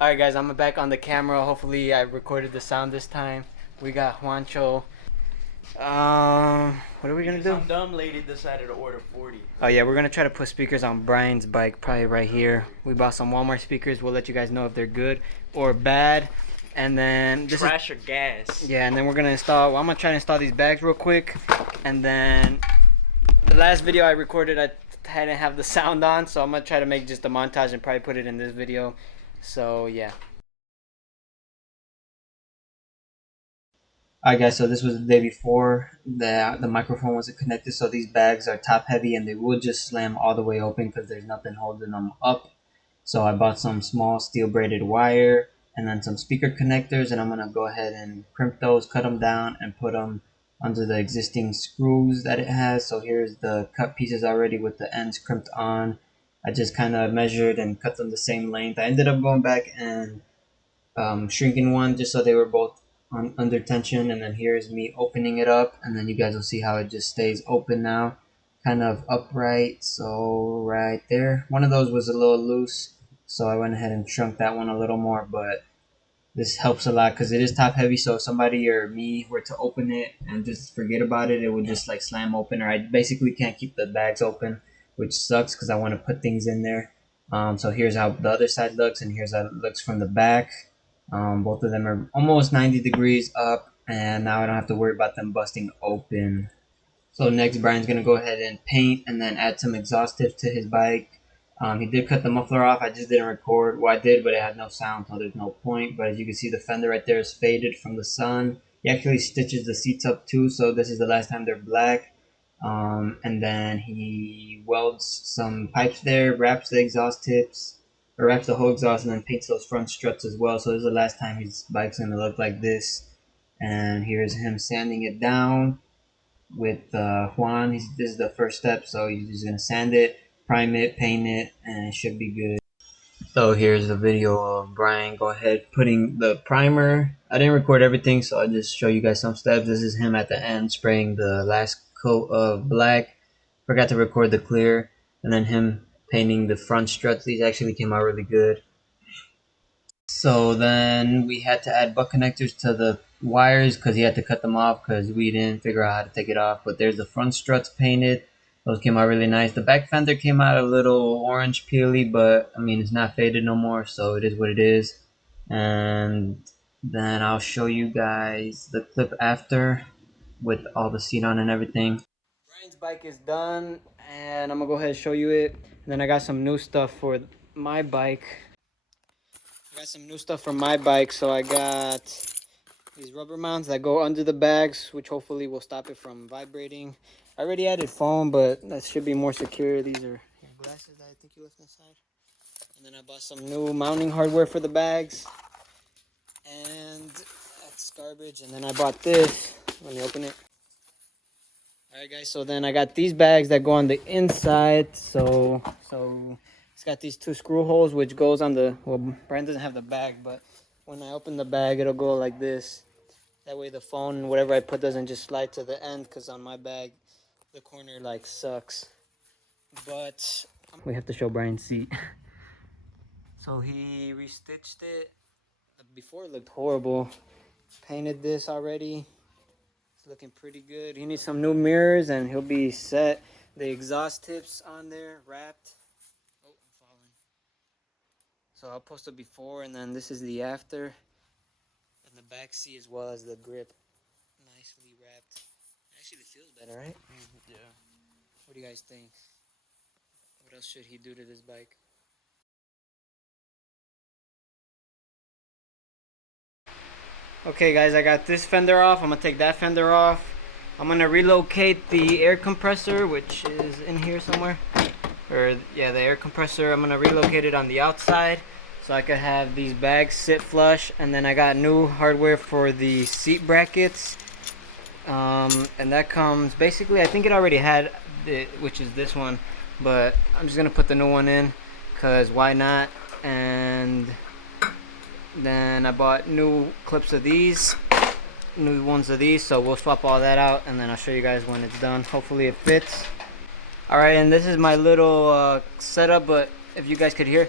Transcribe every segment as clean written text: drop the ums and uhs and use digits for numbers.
Alright guys, I'm back on the camera. Hopefully I recorded the sound this time. We got Juancho. What are we gonna do? Some dumb lady decided to order 40. Oh yeah, we're gonna try to put speakers on Brian's bike, probably right here. We bought some Walmart speakers. We'll let you guys know if they're good or bad. And then this Trash or gas. Yeah, and then we're gonna install. Well, I'm gonna try to install these bags real quick. And then the last video I recorded, I didn't have the sound on, so I'm gonna try to make just a montage and probably put it in this video. So yeah. Alright guys, so this was the day before the microphone wasn't connected, so these bags are top heavy and they will just slam all the way open because there's nothing holding them up. So I bought some small steel braided wire and then some speaker connectors, and I'm going to go ahead and crimp those, cut them down, and put them under the existing screws that it has. So here's the cut pieces already with the ends crimped on. I just kind of measured and cut them the same length. I ended up going back and shrinking one just so they were both under tension, and then here's me opening it up, and then you guys will see how it just stays open now, kind of upright. So right there, one of those was a little loose, so I went ahead and shrunk that one a little more, but this helps a lot because it is top heavy, so if somebody or me were to open it and just forget about it, it would just like slam open, or I basically can't keep the bags open, which sucks because I want to put things in there. So here's how the other side looks, and here's how it looks from the back. Both of them are almost 90 degrees up, and now I don't have to worry about them busting open. So next, Brian's going to go ahead and paint and then add some exhaust tips to his bike. He did cut the muffler off. I just didn't record. Well, I did, but it had no sound, so there's no point. But as you can see, the fender right there is faded from the sun. He actually stitches the seats up too, so this is the last time they're black. And then he welds some pipes there, wraps the exhaust tips, or wraps the whole exhaust, and then paints those front struts as well. So this is the last time his bike's going to look like this. And here's him sanding it down with Juan. This is the first step, so he's just going to sand it, prime it, paint it, and it should be good. So here's the video of Brian go ahead putting the primer. I didn't record everything, so I'll just show you guys some steps. This is him at the end spraying the last coat of black. Forgot to record the clear. And then him painting the front struts. These actually came out really good. So then we had to add butt connectors to the wires because he had to cut them off because we didn't figure out how to take it off. But there's the front struts painted. Those came out really nice. The back fender came out a little orange peely, but I mean, it's not faded no more, so it is what it is. And then I'll show you guys the clip after with all the seat on and everything. Brian's bike is done, and I'm gonna go ahead and show you it. And then I got some new stuff for my bike. So I got these rubber mounts that go under the bags, which hopefully will stop it from vibrating. I already added foam, but that should be more secure. These are your glasses that I think you left inside. And then I bought some new mounting hardware for the bags. And that's garbage. And then I bought this. Let me open it. Alright guys, so then I got these bags that go on the inside. So it's got these two screw holes, which goes on the, well, Brian doesn't have the bag, but when I open the bag, it'll go like this. That way the phone, whatever I put, doesn't just slide to the end, because on my bag, the corner like sucks. But we have to show Brian's seat. So he restitched it. Before it looked horrible. Painted this already. It's looking pretty good. He needs some new mirrors and he'll be set. The exhaust tips on there wrapped. Oh, I'm falling. So I'll post a before, and then this is the after. And the back seat as well as the grip. Nicely wrapped. Actually feels better, right? Yeah. What do you guys think? What else should he do to this bike? Okay guys, I got this fender off. I'm gonna take that fender off. I'm gonna relocate the air compressor, which is in here somewhere. Or yeah, the air compressor, I'm gonna relocate it on the outside so I could have these bags sit flush. And then I got new hardware for the seat brackets. And that comes basically, I think it already had it, which is this one, but I'm just gonna put the new one in because why not. And then I bought new clips of these, new ones of these, so we'll swap all that out and then I'll show you guys when it's done. Hopefully it fits. Alright, and this is my little setup, but if you guys could hear,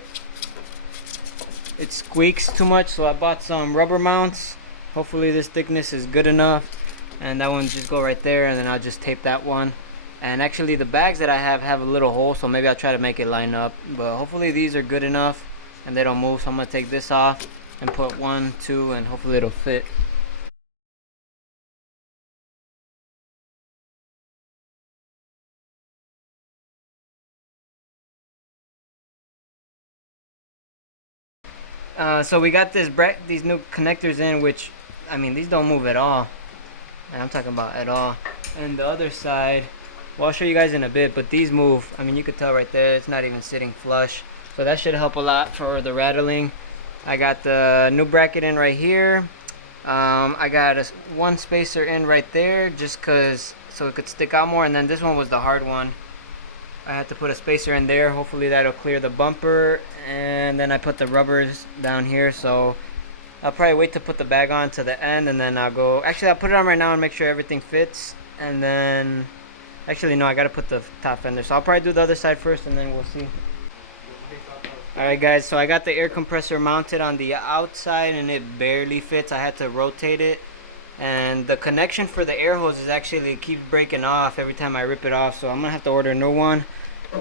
it squeaks too much, so I bought some rubber mounts. Hopefully this thickness is good enough, and that one just go right there, and then I'll just tape that one. And actually the bags that I have a little hole, so maybe I'll try to make it line up, but hopefully these are good enough and they don't move. So I'm gonna take this off and put 1, 2, and hopefully it'll fit. So we got these new connectors in, which, I mean, these don't move at all. And I'm talking about at all. And the other side, well, I'll show you guys in a bit, but these move. I mean, you could tell right there, it's not even sitting flush. So that should help a lot for the rattling. I got the new bracket in right here. I got one spacer in right there just cause so it could stick out more, and then this one was the hard one. I had to put a spacer in there. Hopefully that'll clear the bumper, and then I put the rubbers down here. So I'll probably wait to put the bag on to the end, and then I'll go. Actually, I'll put it on right now and make sure everything fits, and then actually no, I gotta put the top fender. So I'll probably do the other side first, and then we'll see. Alright guys, so I got the air compressor mounted on the outside and it barely fits. I had to rotate it, and the connection for the air hose is actually, it keeps breaking off every time I rip it off, so I'm gonna have to order a new one.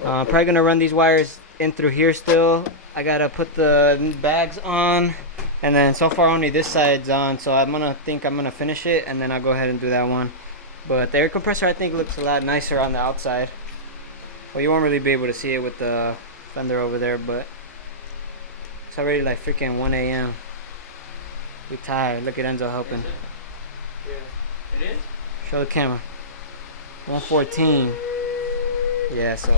Probably gonna run these wires in through here still. I gotta put the bags on, and then so far only this side's on, so I'm gonna finish it and then I'll go ahead and do that one. But the air compressor I think looks a lot nicer on the outside. Well, you won't really be able to see it with the fender over there, but it's already like freaking 1 a.m. We tired. Look at Enzo helping. Yeah. It is? Show the camera. 114. Yeah, so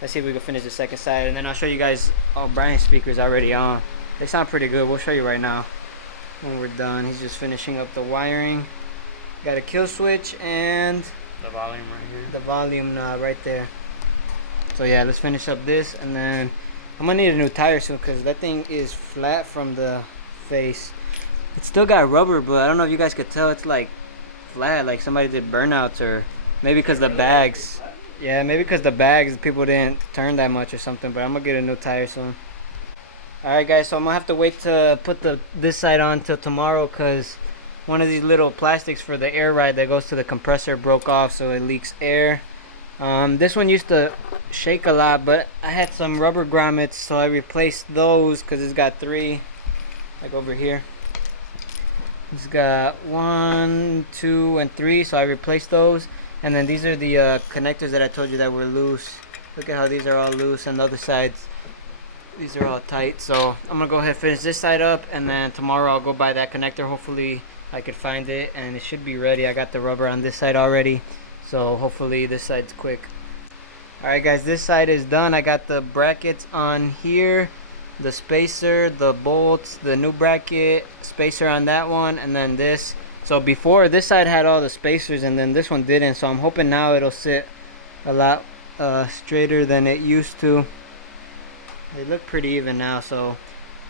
let's see if we can finish the second side, and then I'll show you guys. Oh, Bryan's speakers already on. They sound pretty good. We'll show you right now when we're done. He's just finishing up the wiring. Got a kill switch and The volume right here. the volume knob right there. So yeah, let's finish up this, and then I'm gonna need a new tire soon because that thing is flat from the face. It's still got rubber, but I don't know if you guys could tell. It's like flat, like somebody did burnouts, or maybe because the bags. Yeah, maybe because the bags, people didn't turn that much or something. But I'm gonna get a new tire soon. All right, guys. So I'm gonna have to wait to put this side on till tomorrow because one of these little plastics for the air ride that goes to the compressor broke off, so it leaks air. This one used to shake a lot, but I had some rubber grommets, so I replaced those because it's got 3, like over here. It's got 1, 2, and 3, so I replaced those. And then these are the connectors that I told you that were loose. Look at how these are all loose, and the other sides, these are all tight. So I'm gonna go ahead and finish this side up, and then tomorrow I'll go buy that connector. Hopefully I could find it, and it should be ready. I got the rubber on this side already, so hopefully this side's quick. Alright guys, this side is done. I got the brackets on here, the spacer, the bolts, the new bracket, spacer on that one, and then this. So before, this side had all the spacers, and then this one didn't, so I'm hoping now it'll sit a lot straighter than it used to. They look pretty even now, so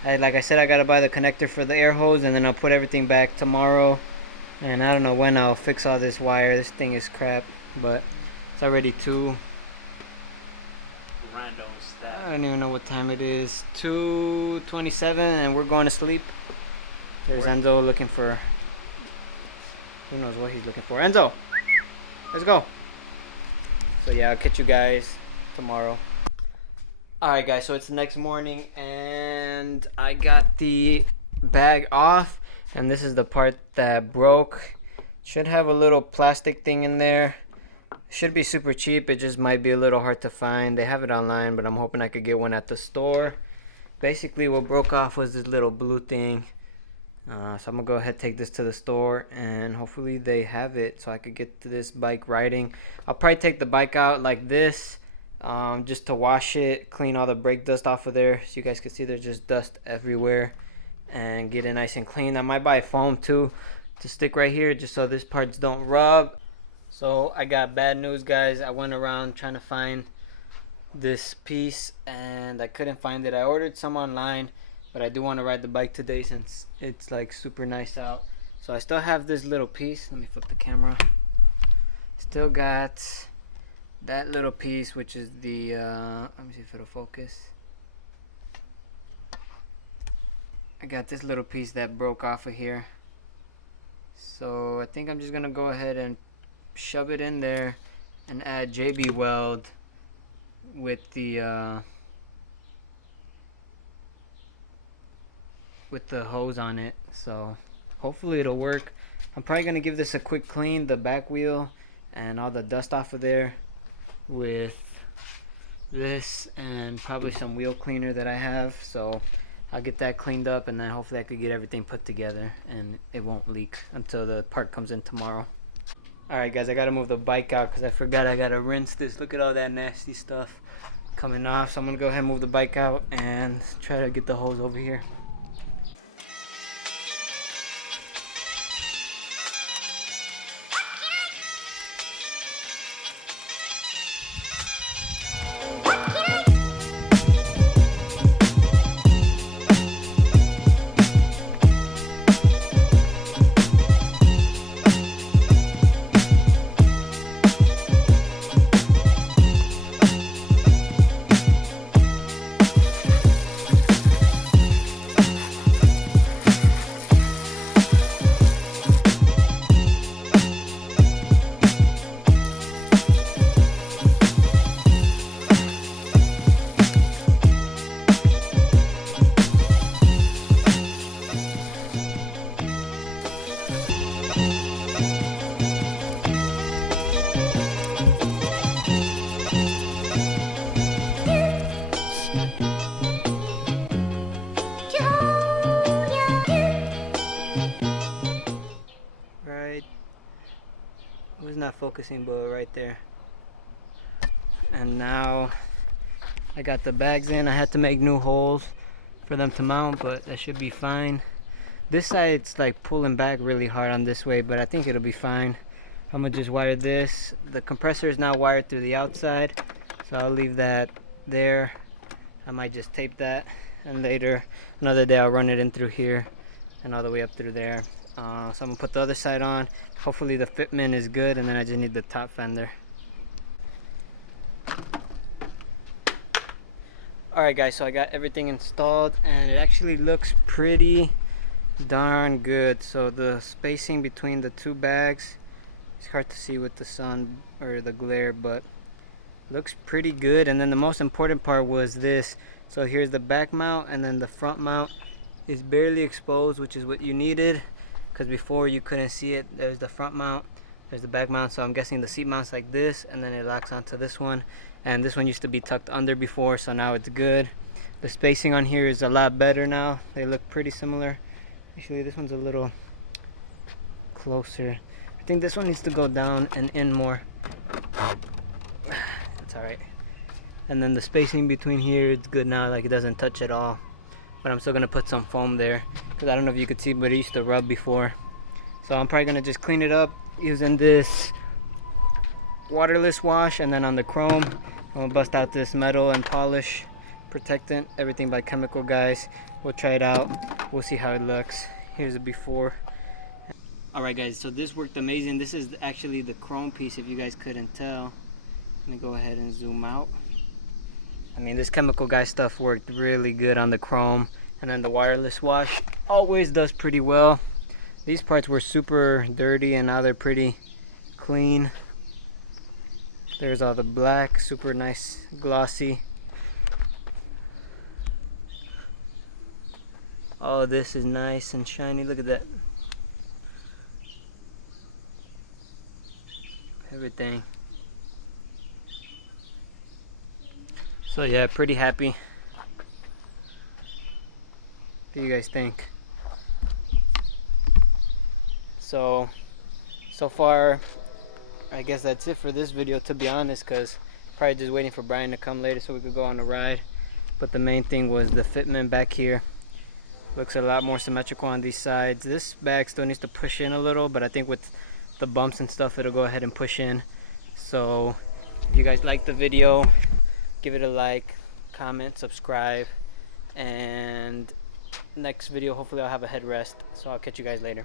like I said, I gotta buy the connector for the air hose, and then I'll put everything back tomorrow. And I don't know when I'll fix all this wire. This thing is crap, but it's already 2. Random stuff. I don't even know what time it is. 2:27, and we're going to sleep. There's Enzo looking for. Who knows what he's looking for? Enzo, let's go. So yeah, I'll catch you guys tomorrow. Alright guys, so it's the next morning, and I got the bag off, and this is the part that broke. Should have a little plastic thing in there. Should be super cheap. It just might be a little hard to find. They have it online, but I'm hoping I could get one at the store. Basically what broke off was this little blue thing. So I'm gonna go ahead and take this to the store, and hopefully they have it so I could get to this bike riding. I'll probably take the bike out like this, just to wash it, clean all the brake dust off of there, so you guys can see there's just dust everywhere, and get it nice and clean. I might buy foam too to stick right here just so these parts don't rub. So I got bad news, guys. I went around trying to find this piece and I couldn't find it. I ordered some online, but I do want to ride the bike today since it's like super nice out. So I still have this little piece. Let me flip the camera. Still got that little piece, which is the let me see if it'll focus. got this little piece that broke off of here. So I think I'm just gonna go ahead and shove it in there and add JB weld with the hose on it. So hopefully it'll work. I'm probably gonna give this a quick clean, the back wheel and all the dust off of there, with this and probably some wheel cleaner that I have. So I'll get that cleaned up, and then hopefully I could get everything put together and it won't leak until the part comes in tomorrow. Alright guys, I gotta move the bike out because I forgot I gotta rinse this. Look at all that nasty stuff coming off. So I'm gonna go ahead and move the bike out and try to get the hose over here. Was not focusing, but right there. And now I got the bags in. I had to make new holes for them to mount, but that should be fine. This side's like pulling back really hard on this way, but I think it'll be fine. I'm gonna just wire this. The compressor is now wired through the outside, so I'll leave that there. I might just tape that, and later another day I'll run it in through here and all the way up through there. So I'm gonna put the other side on. Hopefully the fitment is good, and then I just need the top fender. Alright guys, so I got everything installed and it actually looks pretty darn good. So the spacing between the two bags, it's hard to see with the sun or the glare, but looks pretty good. And then the most important part was this. So here's the back mount, and then the front mount is barely exposed, which is what you needed, because before you couldn't see it. There's the front mount, there's the back mount. So I'm guessing the seat mounts like this, and then it locks onto this one. And this one used to be tucked under before, so now it's good. The spacing on here is a lot better now. They look pretty similar. Actually, this one's a little closer. I think this one needs to go down and in more. That's alright. And then the spacing between here, it's good now, like it doesn't touch at all. But I'm still gonna put some foam there, because I don't know if you could see, but it used to rub before. So I'm probably gonna just clean it up using this waterless wash, and then on the chrome I'm gonna bust out this metal and polish protectant, everything by Chemical guys. We'll try it out, we'll see how it looks. Here's the before. Alright guys, so this worked amazing. This is actually the chrome piece, if you guys couldn't tell. Let me go ahead and zoom out. I mean, this Chemical guy stuff worked really good on the chrome, and then the wireless wash always does pretty well. These parts were super dirty, and now they're pretty clean. There's all the black, super nice, glossy. All of this is nice and shiny. Look at that. Everything. So yeah, pretty happy. What do you guys think? So far, I guess that's it for this video, to be honest, because probably just waiting for Bryan to come later so we could go on a ride. But the main thing was the fitment back here. Looks a lot more symmetrical on these sides. This bag still needs to push in a little, but I think with the bumps and stuff, it'll go ahead and push in. So if you guys like the video, give it a like, comment, subscribe, and next video hopefully I'll have a headrest. So I'll catch you guys later.